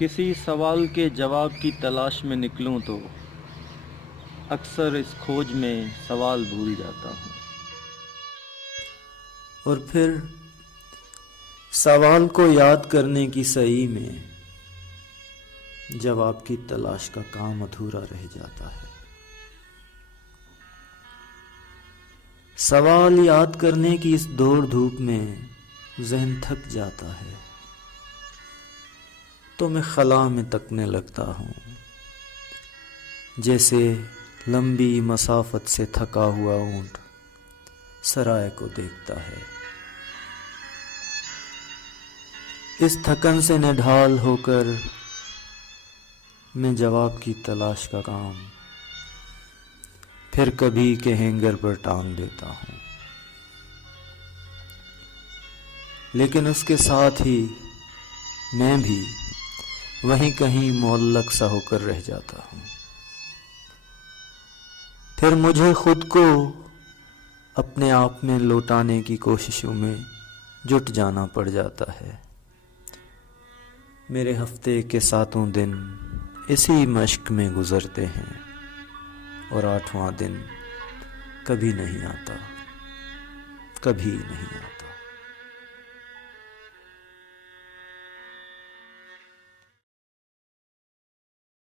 किसी सवाल के जवाब की तलाश में निकलूं तो अक्सर इस खोज में सवाल भूल जाता हूँ। और फिर सवाल को याद करने की सही में जवाब की तलाश का काम अधूरा रह जाता है। सवाल याद करने की इस दौड़ धूप में ज़हन थक जाता है तो मैं खला में तकने लगता हूँ, जैसे लंबी मसाफत से थका हुआ ऊंट सराय को देखता है। इस थकन से निढाल होकर मैं जवाब की तलाश का काम फिर कभी के हैंगर पर टांग देता हूँ, लेकिन उसके साथ ही मैं भी वहीं कहीं मुअल्लक सा होकर रह जाता हूँ। फिर मुझे खुद को अपने आप में लौटाने की कोशिशों में जुट जाना पड़ जाता है। मेरे हफ्ते के 7 दिन इसी मश्क में गुजरते हैं और 8वां दिन कभी नहीं आता, कभी नहीं आता।